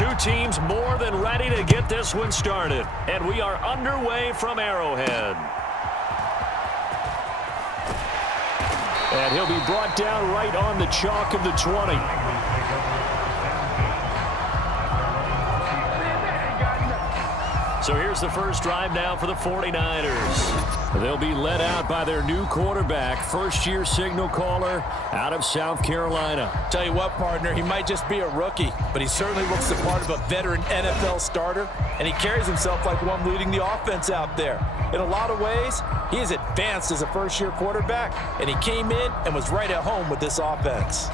Two teams more than ready to get this one started. And we are underway from Arrowhead. And he'll be brought down right on the chalk of the 20. So here's the first drive now for the 49ers. They'll be led out by their new quarterback, first-year signal caller out of South Carolina. Tell you what, partner, he might just be a rookie, but he certainly looks the part of a veteran NFL starter, and he carries himself like one leading the offense out there. In a lot of ways, he is advanced as a first-year quarterback, and he came in and was right at home with this offense.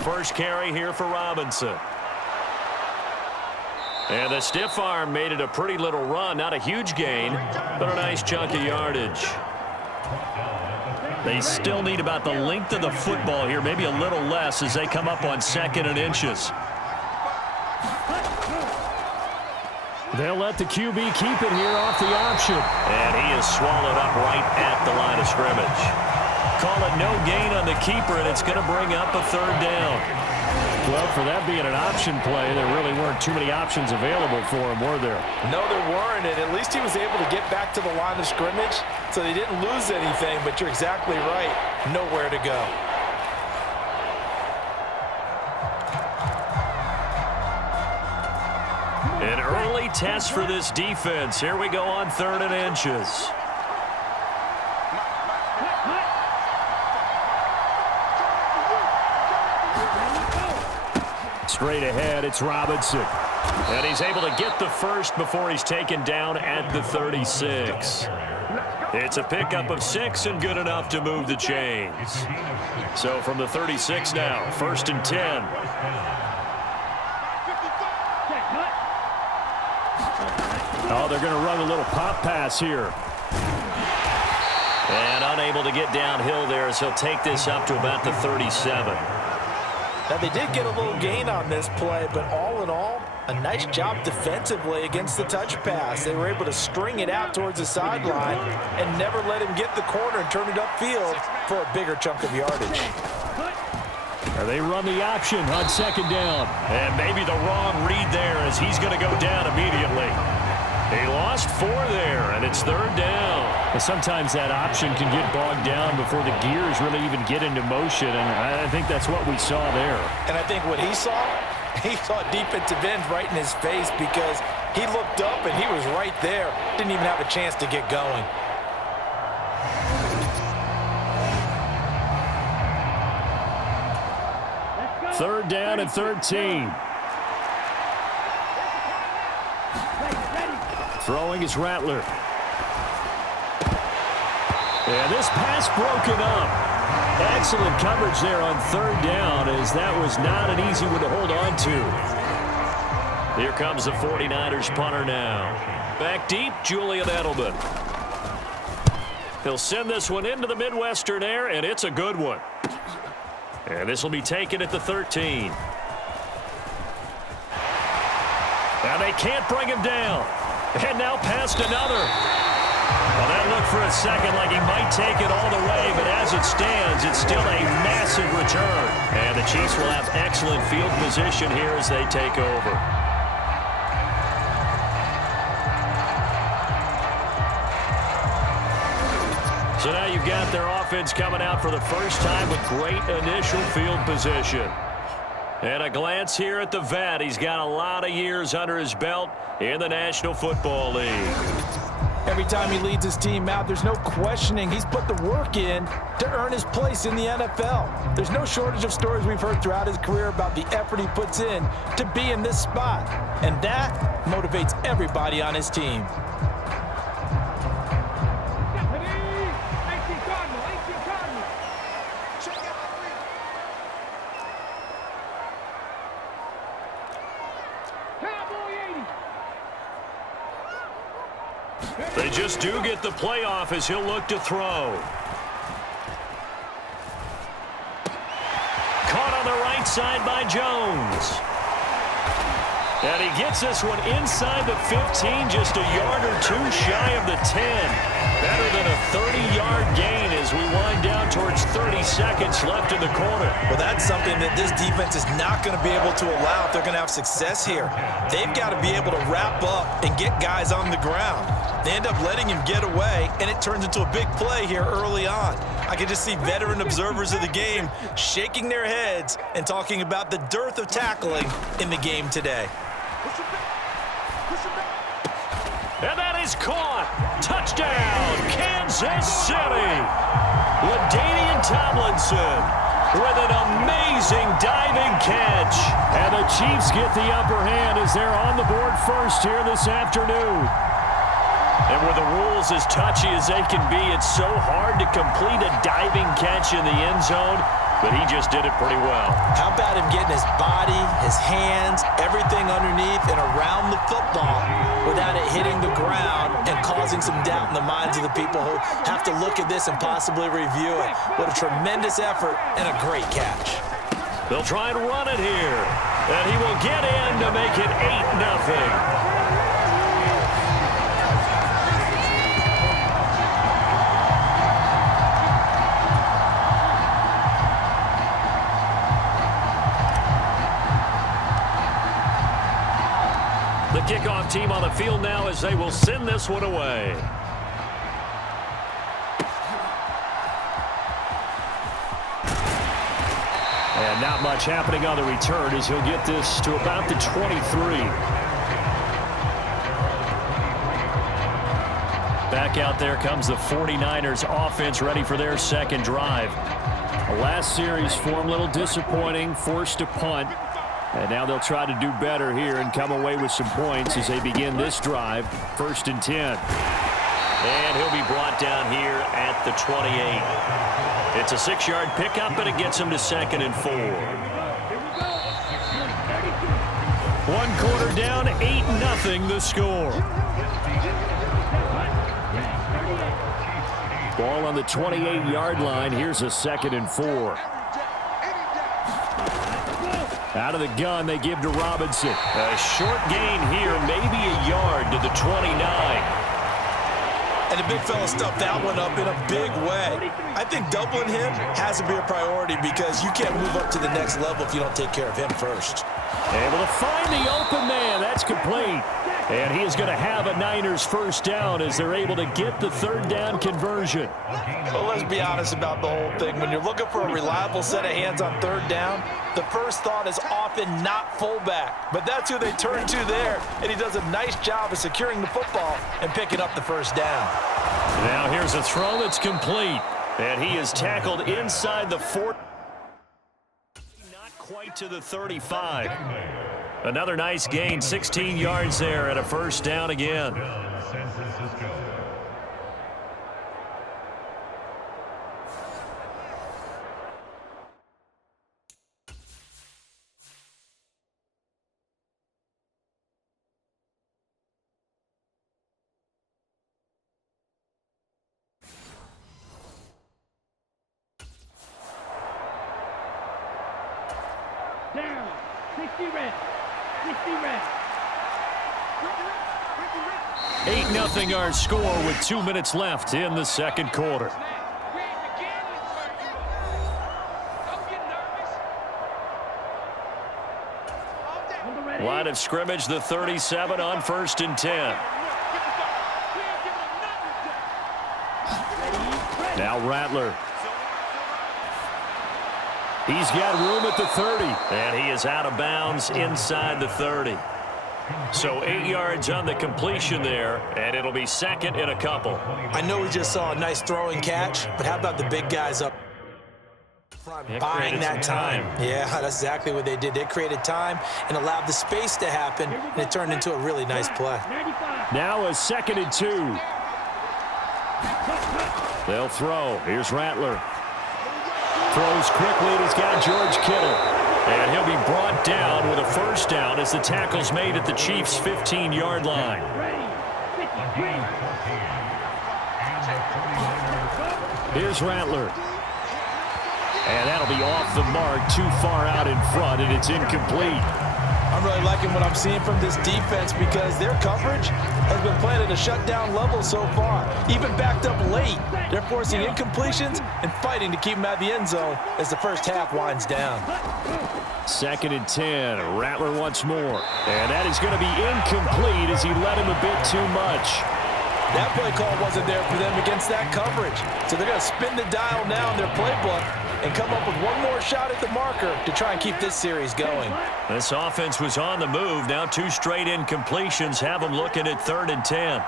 First carry here for Robinson. And the stiff arm made it a pretty little run. Not a huge gain, but a nice chunk of yardage. They still need about the length of the football here, maybe a little less as they come up on 2nd and inches. They'll let the QB keep it here off the option. And he is swallowed up right at the line of scrimmage. Call it no gain on the keeper, and it's going to bring up a 3rd down. Well, for that being an option play, there really weren't too many options available for him, were there? No, there weren't, and at least he was able to get back to the line of scrimmage, so they didn't lose anything, but you're exactly right. Nowhere to go. An early test for this defense. Here we go on 3rd and inches. Straight ahead, it's Robinson. And he's able to get the first before he's taken down at the 36. It's a pickup of 6 and good enough to move the chains. So from the 36 now, 1st and 10. Oh, they're going to run a little pop pass here. And unable to get downhill there as he'll take this up to about the 37. Now, they did get a little gain on this play, but all in all, a nice job defensively against the touch pass. They were able to string it out towards the sideline and never let him get the corner and turn it upfield for a bigger chunk of yardage. They run the option on 2nd down. And maybe the wrong read there as he's going to go down immediately. He lost 4 there, and it's 3rd down. And sometimes that option can get bogged down before the gears really even get into motion, and I think that's what we saw there. And I think what he saw defensive end right in his face because he looked up and he was right there. Didn't even have a chance to get going. Third down and 13. Throwing is Rattler. And this pass broken up. Excellent coverage there on 3rd down as that was not an easy one to hold on to. Here comes the 49ers punter now. Back deep, Julian Edelman. He'll send this one into the Midwestern air, and it's a good one. And this will be taken at the 13. Now they can't bring him down. And now past another. Well, that looked for a second like he might take it all the way, but as it stands, it's still a massive return. And the Chiefs will have excellent field position here as they take over. So now you've got their offense coming out for the first time with great initial field position. And a glance here at the vet. He's got a lot of years under his belt in the National Football League. Every time he leads his team out, there's no questioning. He's put the work in to earn his place in the NFL. There's no shortage of stories we've heard throughout his career about the effort he puts in to be in this spot. And that motivates everybody on his team. They just do get the playoff as he'll look to throw. Caught on the right side by Jones. And he gets this one inside the 15, just a yard or two shy of the 10. Better than a 30-yard gain as we wind down towards 30 seconds left in the quarter. Well, that's something that this defense is not going to be able to allow if they're going to have success here. They've got to be able to wrap up and get guys on the ground. They end up letting him get away, and it turns into a big play here early on. I can just see veteran observers of the game shaking their heads and talking about the dearth of tackling in the game today. And that is caught. Touchdown, Kansas City. LaDainian Tomlinson with an amazing diving catch. And the Chiefs get the upper hand as they're on the board first here this afternoon. And with the rules as touchy as they can be, it's so hard to complete a diving catch in the end zone, but he just did it pretty well. How about him getting his body, his hands, everything underneath and around the football without it hitting the ground and causing some doubt in the minds of the people who have to look at this and possibly review it. What a tremendous effort and a great catch. They'll try and run it here, and he will get in to make it 8-0. The kickoff team on the field now as they will send this one away. And not much happening on the return as he'll get this to about the 23. Back out there comes the 49ers offense ready for their second drive. The last series for him a little disappointing, forced to punt. And now they'll try to do better here and come away with some points as they begin this drive, 1st and 10. And he'll be brought down here at the 28. It's a 6-yard pickup, and it gets him to 2nd and 4. 1 quarter down, 8-0 the score. Ball on the 28-yard line. Here's a 2nd and 4. Out of the gun, they give to Robinson. A short gain here, maybe a yard to the 29. And the big fella stuffed that one up in a big way. I think doubling him has to be a priority because you can't move up to the next level if you don't take care of him first. Able to find the open man. That's complete. And he is going to have a Niners first down as they're able to get the 3rd down conversion. Well, let's be honest about the whole thing. When you're looking for a reliable set of hands on 3rd down, the first thought is often not fullback. But that's who they turn to there, and he does a nice job of securing the football and picking up the first down. Now here's a throw that's complete. And he is tackled inside the 40. Not quite to the 35. Another nice gain, 16 yards there, and a first down again. Down, 60 red. 8-0 our score with 2 minutes left in the second quarter. Line of scrimmage, the 37 on 1st and 10. Now Rattler. He's got room at the 30. And he is out of bounds inside the 30. So 8 yards on the completion there, and it'll be 2nd and a couple. I know we just saw a nice throwing catch, but how about the big guys up front buying that time? Yeah, that's exactly what they did. They created time and allowed the space to happen, and it turned into a really nice play. Now a 2nd and 2. They'll throw. Here's Rattler. Throws quickly, and he's got George Kittle. And he'll be brought down with a first down as the tackle's made at the Chiefs' 15-yard line. Here's Rattler. And that'll be off the mark, too far out in front, and it's incomplete. I'm really liking what I'm seeing from this defense because their coverage has been playing at a shutdown level so far. Even backed up late, they're forcing incompletions and fighting to keep them out of the end zone as the first half winds down. 2nd and 10. Rattler once more. And that is going to be incomplete as he led him a bit too much. That play call wasn't there for them against that coverage. So they're going to spin the dial now in their playbook and come up with one more shot at the marker to try and keep this series going. This offense was on the move. Now 2 straight incompletions have them looking at 3rd and 10.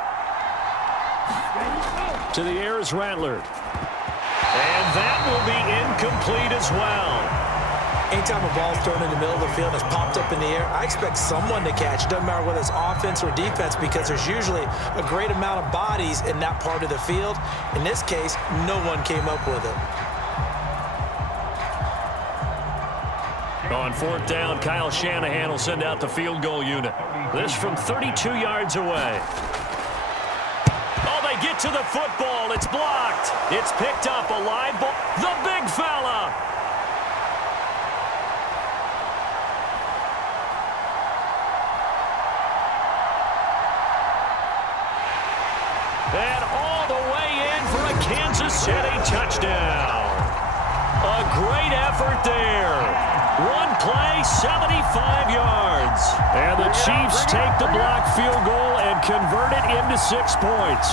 To the air is Rattler. And that will be incomplete as well. Anytime a ball's thrown in the middle of the field and it's popped up in the air, I expect someone to catch. It doesn't matter whether it's offense or defense because there's usually a great amount of bodies in that part of the field. In this case, no one came up with it. On 4th down, Kyle Shanahan will send out the field goal unit. This from 32 yards away. Oh, they get to the football. It's blocked. It's picked up. A live ball. The big fella. And all the way in for a Kansas City touchdown. A great effort there. One play, 75 yards. And the Chiefs take the blocked field goal and convert it into 6 points.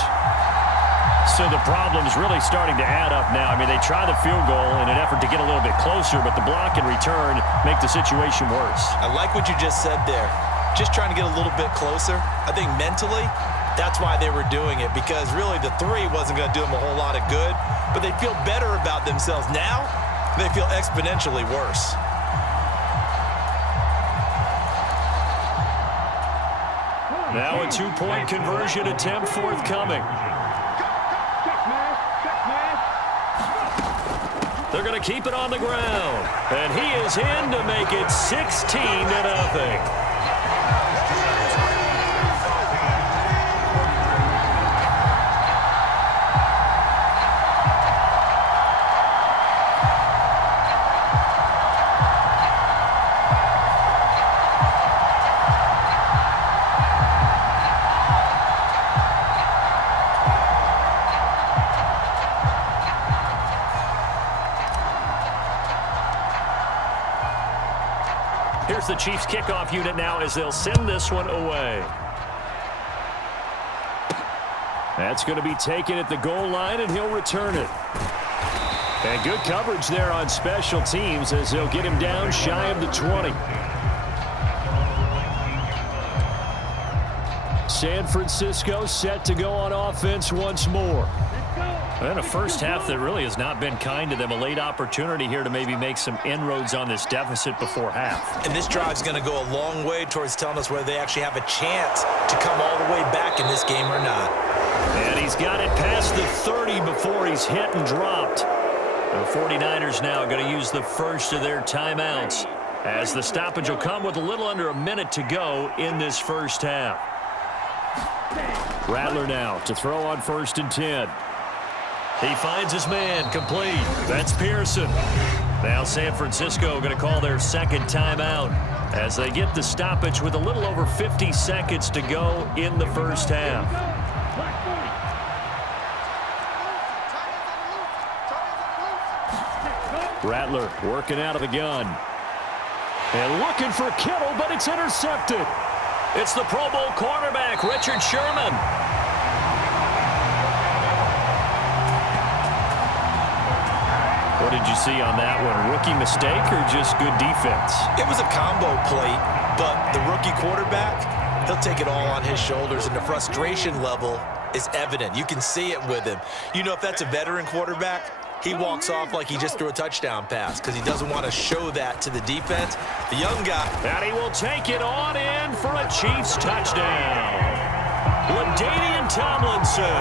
So the problem's really starting to add up now. I mean, they try the field goal in an effort to get a little bit closer, but the block and return make the situation worse. I like what you just said there. Just trying to get a little bit closer. I think mentally, that's why they were doing it, because really the 3 wasn't going to do them a whole lot of good, but they feel better about themselves. Now, they feel exponentially worse. Now a 2-point conversion attempt forthcoming. They're going to keep it on the ground. And he is in to make it 16-0. Here's the Chiefs kickoff unit now as they'll send this one away. That's going to be taken at the goal line, and he'll return it. And good coverage there on special teams as they'll get him down shy of the 20. San Francisco set to go on offense once more. And a first half that really has not been kind to them. A late opportunity here to maybe make some inroads on this deficit before half. And this drive's going to go a long way towards telling us whether they actually have a chance to come all the way back in this game or not. And he's got it past the 30 before he's hit and dropped. The 49ers now going to use the first of their timeouts as the stoppage will come with a little under a minute to go in this first half. Rattler now to throw on 1st and 10. He finds his man, complete. That's Pearson. Now San Francisco going to call their 2nd timeout as they get the stoppage with a little over 50 seconds to go in the first half. Rattler working out of the gun. And looking for Kittle, but it's intercepted. It's the Pro Bowl cornerback, Richard Sherman. What did you see on that one? Rookie mistake or just good defense? It was a combo play, but the rookie quarterback, he'll take it all on his shoulders, and the frustration level is evident. You can see it with him. You know, if that's a veteran quarterback, he walks off like he just threw a touchdown pass because he doesn't want to show that to the defense. The young guy. And he will take it on in for a Chiefs touchdown. LaDainian Tomlinson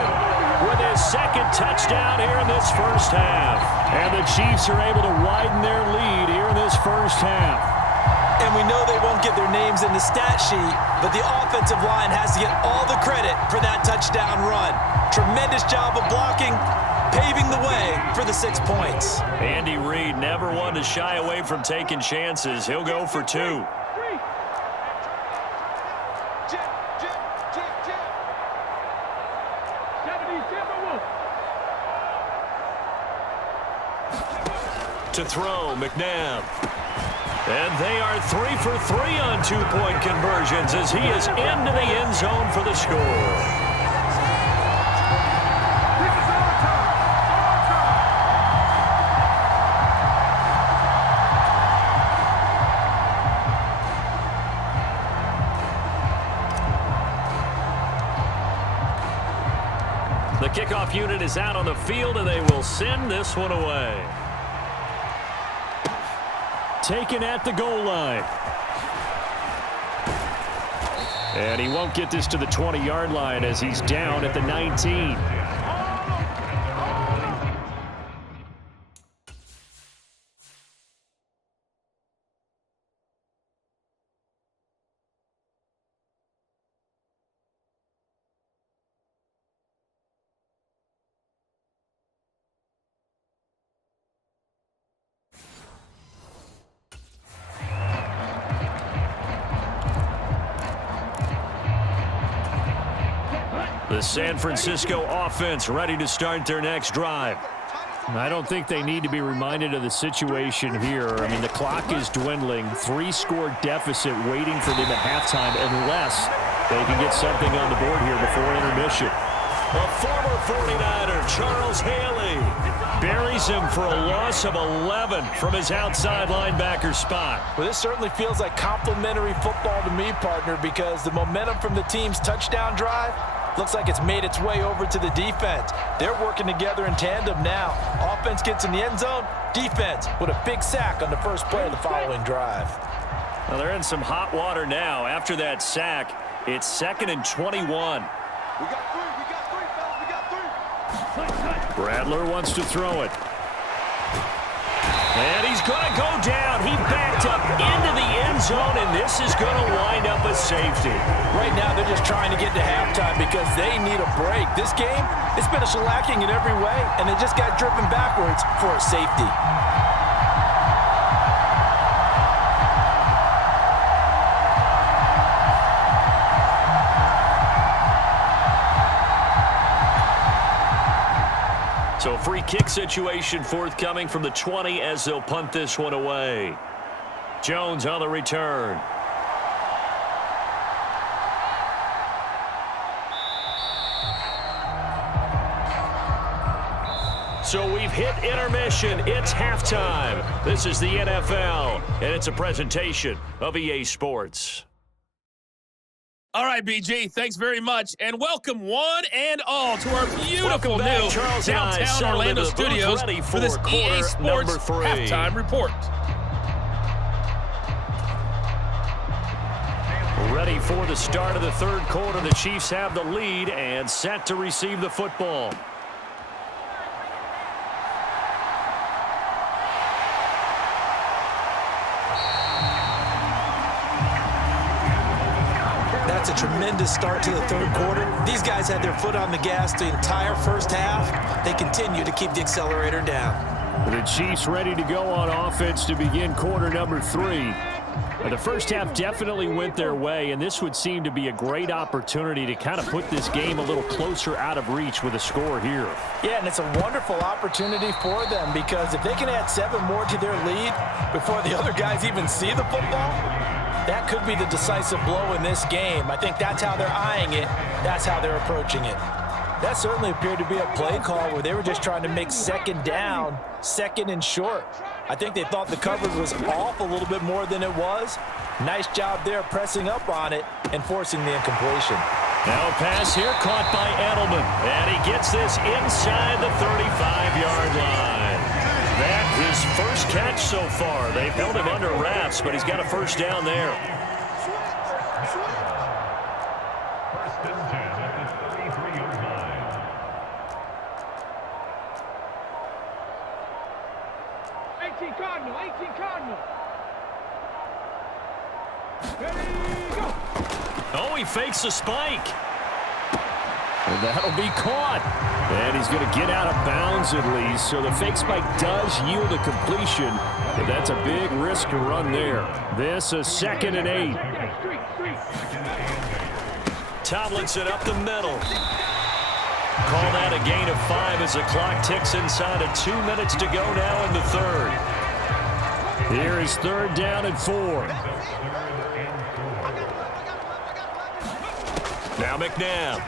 with his 2nd touchdown here in this first half. And the Chiefs are able to widen their lead here in this first half. And we know they won't get their names in the stat sheet, but the offensive line has to get all the credit for that touchdown run. Tremendous job of blocking, paving the way for the 6 points. Andy Reid never one to shy away from taking chances. He'll go for 2. to throw. McNabb. And they are 3 for 3 on two-point conversions as he is into the end zone for the score. The kickoff unit is out on the field, and they will send this one away. Taken at the goal line. And he won't get this to the 20-yard line as he's down at the 19. The San Francisco offense ready to start their next drive. I don't think they need to be reminded of the situation here. I mean, the clock is dwindling. 3-score deficit waiting for them at halftime unless they can get something on the board here before intermission. A former 49er, Charles Haley, buries him for a loss of 11 from his outside linebacker spot. Well, this certainly feels like complimentary football to me, partner, because the momentum from the team's touchdown drive looks like it's made its way over to the defense. They're working together in tandem now. Offense gets in the end zone. Defense with a big sack on the first play of the following drive. Well, they're in some hot water now. After that sack, it's 2nd and 21. We got three, fellas, we got three. Bradler wants to throw it. And he's going to go down. He backed up into the end zone, and this is going to wind up a safety. Right now, they're just trying to get to halftime because they need a break. This game, it's been a shellacking in every way, and they just got driven backwards for a safety. So free kick situation forthcoming from the 20 as they'll punt this one away. Jones on the return. So we've hit intermission. It's halftime. This is the NFL, and it's a presentation of EA Sports. All right, BG, thanks very much, and welcome one and all to our beautiful new downtown Orlando studios for this EA Sports halftime report. Ready for the start of the third quarter. The Chiefs have the lead and set to receive the football. That's a tremendous start to the third quarter. These guys had their foot on the gas the entire first half. They continue to keep the accelerator down. The Chiefs ready to go on offense to begin quarter number 3. The first half definitely went their way, and this would seem to be a great opportunity to kind of put this game a little closer out of reach with a score here. Yeah, and it's a wonderful opportunity for them because if they can add 7 more to their lead before the other guys even see the football, that could be the decisive blow in this game. I think that's how they're eyeing it. That's how they're approaching it. That certainly appeared to be a play call where they were just trying to make second down, second and short. I think they thought the coverage was off a little bit more than it was. Nice job there pressing up on it and forcing the incompletion. Now a pass here caught by Edelman. And he gets this inside the 35-yard line. That his first catch so far. They've held him under wraps, but he's got a first down there. First and 10 at the 33-yard line. Cardinal, 18 Cardinal. Ready, go. Oh, he fakes a spike. And that'll be caught. And he's going to get out of bounds at least. So the fake spike does yield a completion. But that's a big risk to run there. This is 2nd and 8. Tomlinson up the middle. Call that a gain of 5 as the clock ticks inside of 2 minutes to go now in the third. Here is 3rd down and 4. Now McNabb.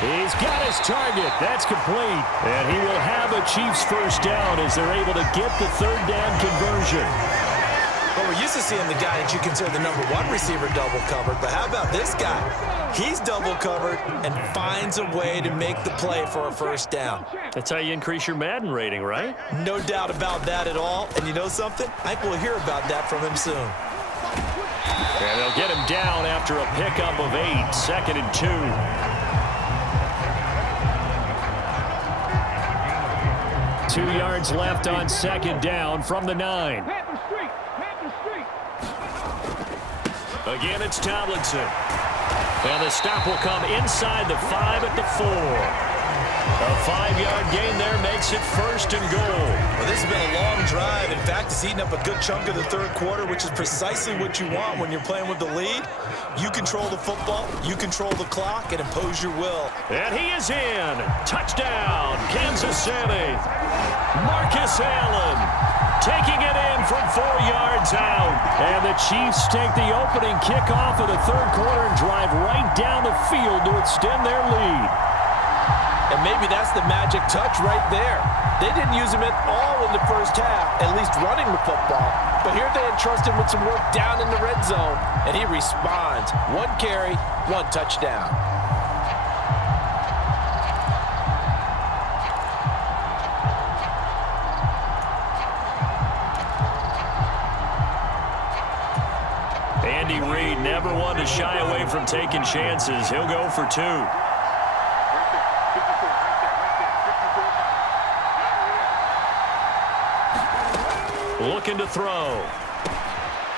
He's got his target. That's complete. And he will have a Chiefs first down as they're able to get the 3rd down conversion. Well, we're used to seeing the guy that you consider the #1 receiver double covered, but how about this guy? He's double covered and finds a way to make the play for a first down. That's how you increase your Madden rating, right? No doubt about that at all. And you know something? I think we'll hear about that from him soon. And they'll get him down after a pickup of 8, 2nd and 2. Two yards left on 2nd down from the 9. Panther Street. Panther Street. Again, it's Tomlinson. And the stop will come inside the 5 at the 4. A 5-yard gain there makes it 1st and goal. Well, this has been a long drive. In fact, it's eaten up a good chunk of the 3rd quarter, which is precisely what you want when you're playing with the lead. You control the football, you control the clock, and impose your will. And he is in. Touchdown, Kansas City. Marcus Allen taking it in from 4 yards out. And the Chiefs take the opening kickoff of the 3rd quarter and drive right down the field to extend their lead. And maybe that's the magic touch right there. They didn't use him at all in the first half, at least running the football. But here they entrust him with some work down in the red zone, and he responds. 1 carry, 1 touchdown. Andy Reid never one to shy away from taking chances. He'll go for 2. Looking to throw.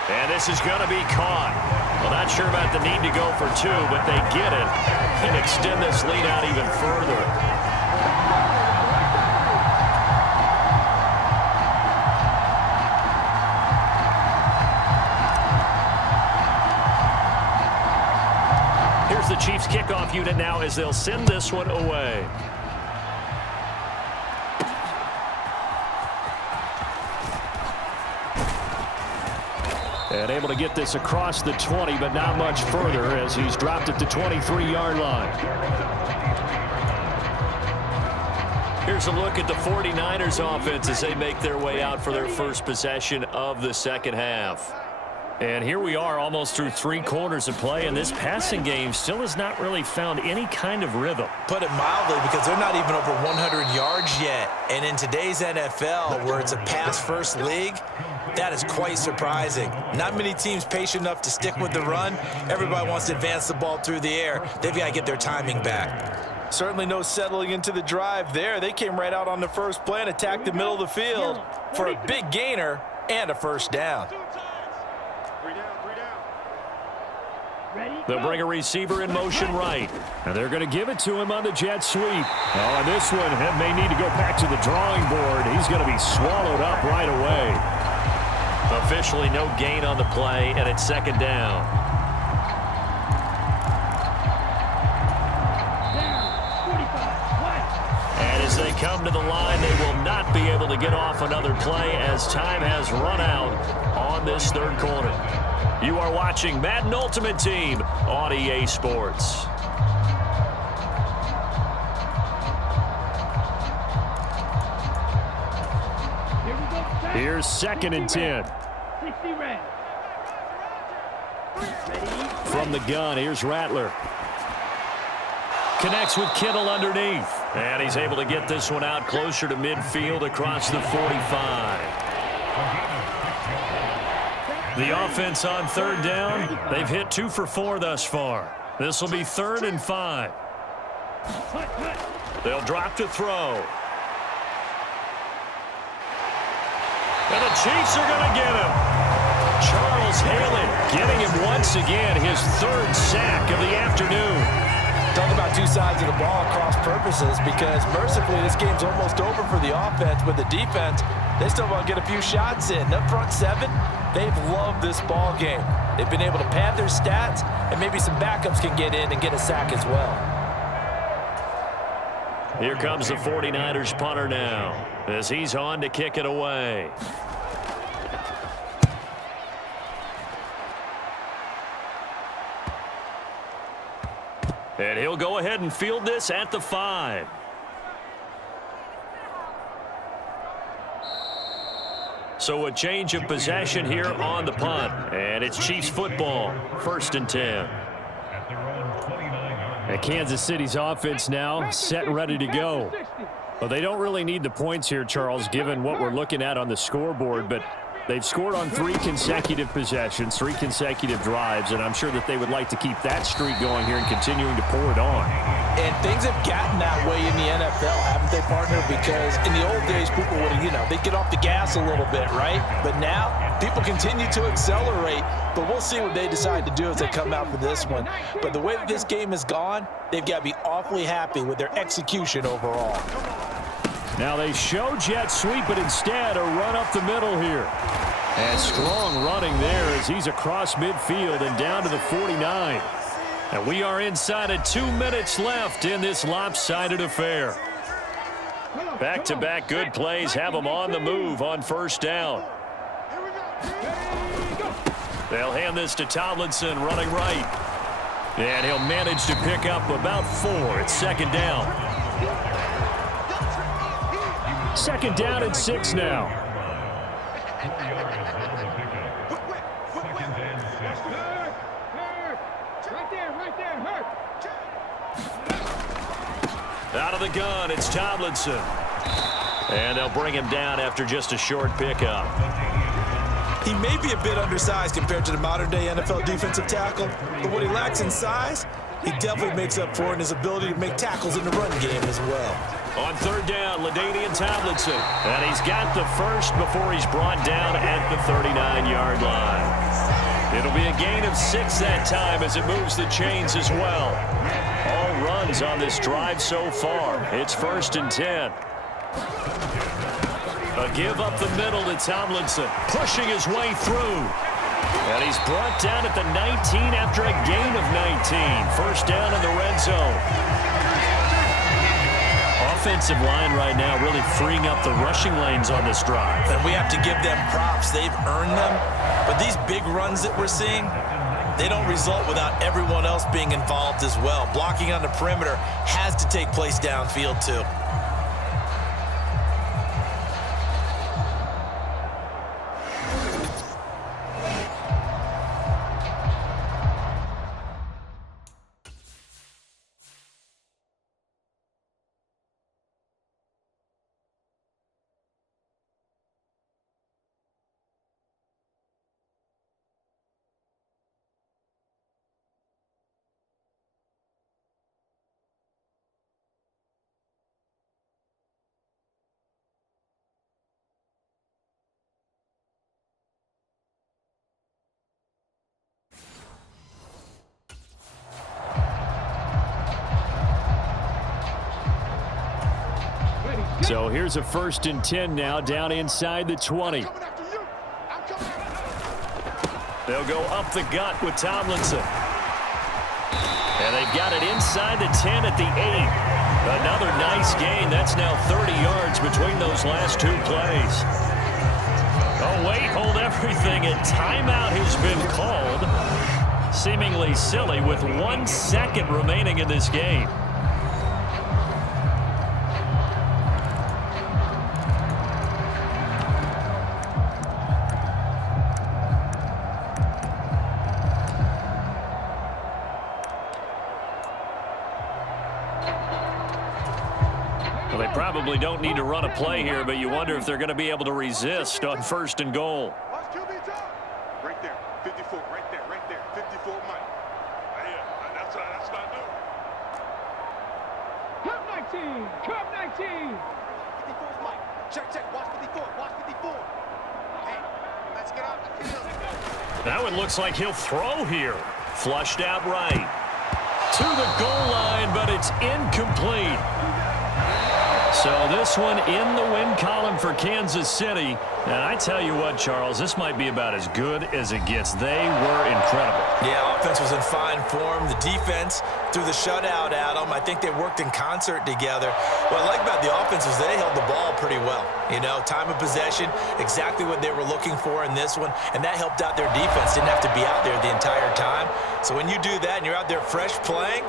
And this is going to be caught. Well, not sure about the need to go for 2, but they get it and extend this lead out even further. Here's the Chiefs kickoff unit now as they'll send this one away. And able to get this across the 20, but not much further as he's dropped it to 23-yard line. Here's a look at the 49ers offense as they make their way out for their first possession of the 2nd half. And here we are almost through 3 quarters of play, and this passing game still has not really found any kind of rhythm. Put it mildly, because they're not even over 100 yards yet. And in today's NFL, where it's a pass-first league, that is quite surprising. Not many teams patient enough to stick with the run. Everybody wants to advance the ball through the air. They've got to get their timing back. Certainly no settling into the drive there. They came right out on the first play and attacked the middle of the field for a big gainer and a first down. They'll bring a receiver in motion right. And they're going to give it to him on the jet sweep. Oh, and this one may need to go back to the drawing board. He's going to be swallowed up right away. Officially no gain on the play, and it's 2nd down. And as they come to the line, they will not be able to get off another play as time has run out on this 3rd quarter. You are watching Madden Ultimate Team on EA Sports. Here's 2nd and 10. From the gun, here's Rattler. Connects with Kittle underneath. And he's able to get this one out closer to midfield across the 45. The offense on 3rd down, they've hit 2 for 4 thus far. This will be 3rd and 5. They'll drop to throw. And the Chiefs are going to get him. Charles Haley getting him once again, his 3rd sack of the afternoon. Talk about 2 sides of the ball cross purposes, because mercifully this game's almost over for the offense, but the defense, they still want to get a few shots in. Up front 7, they've loved this ball game. They've been able to pad their stats, and maybe some backups can get in and get a sack as well. Here comes the 49ers punter now as he's on to kick it away. And he'll go ahead and field this at the 5. So a change of possession here on the punt. And it's Chiefs football, 1st and 10. At Kansas City's offense now set and ready to go. Well, they don't really need the points here, Charles, given what we're looking at on the scoreboard, but they've scored on 3 consecutive possessions, 3 consecutive drives, and I'm sure that they would like to keep that streak going here and continuing to pour it on. And things have gotten that way in the NFL, haven't they, partner? Because in the old days, people would, they'd get off the gas a little bit, right? But now, people continue to accelerate, but we'll see what they decide to do as they come out for this one. But the way that this game has gone, they've got to be awfully happy with their execution overall. Now they show jet sweep, but instead a run up the middle here. And strong running there as he's across midfield and down to the 49. And we are inside of 2 minutes left in this lopsided affair. Back-to-back good plays have them on the move on 1st down. They'll hand this to Tomlinson running right. And he'll manage to pick up about 4. It's 2nd down. 2nd down and 6 now. Out of the gun, it's Tomlinson. And they'll bring him down after just a short pickup. He may be a bit undersized compared to the modern-day NFL defensive tackle, but what he lacks in size, he definitely makes up for in his ability to make tackles in the run game as well. On 3rd down, LaDainian Tomlinson. And he's got the first before he's brought down at the 39-yard line. It'll be a gain of 6 that time as it moves the chains as well. All runs on this drive so far. It's 1st and 10. A give up the middle to Tomlinson, pushing his way through. And he's brought down at the 19 after a gain of 19. 1st down in the red zone. Offensive line right now really freeing up the rushing lanes on this drive. And we have to give them props. They've earned them. But these big runs that we're seeing, they don't result without everyone else being involved as well. Blocking on the perimeter has to take place downfield too. So here's a 1st and 10 now, down inside the 20. They'll go up the gut with Tomlinson. And they've got it inside the 10 at the 8. Another nice gain. That's now 30 yards between those last 2 plays. Oh, wait, hold everything. A timeout has been called. Seemingly silly with 1 second remaining in this game. Well, they probably don't need to run a play here, but you wonder if they're going to be able to resist on 1st and goal. Watch QB time. Right there. 54. Right there. Right there. 54 Mike. Yeah, that's not new. Come 19. Come 19. 54's Mike. Check. Watch 54. Watch 54. Hey, let's get out the field. That one looks like he'll throw here. Flushed out right. To the goal line, but it's incomplete. So this one in the win column for Kansas City. And I tell you what, Charles, this might be about as good as it gets. They were incredible. Yeah, offense was in fine form. The defense threw the shutout at them. I think they worked in concert together. What I like about the offense is they held the ball pretty well. Time of possession, exactly what they were looking for in this one. And that helped out their defense. Didn't have to be out there the entire time. So when you do that and you're out there fresh playing,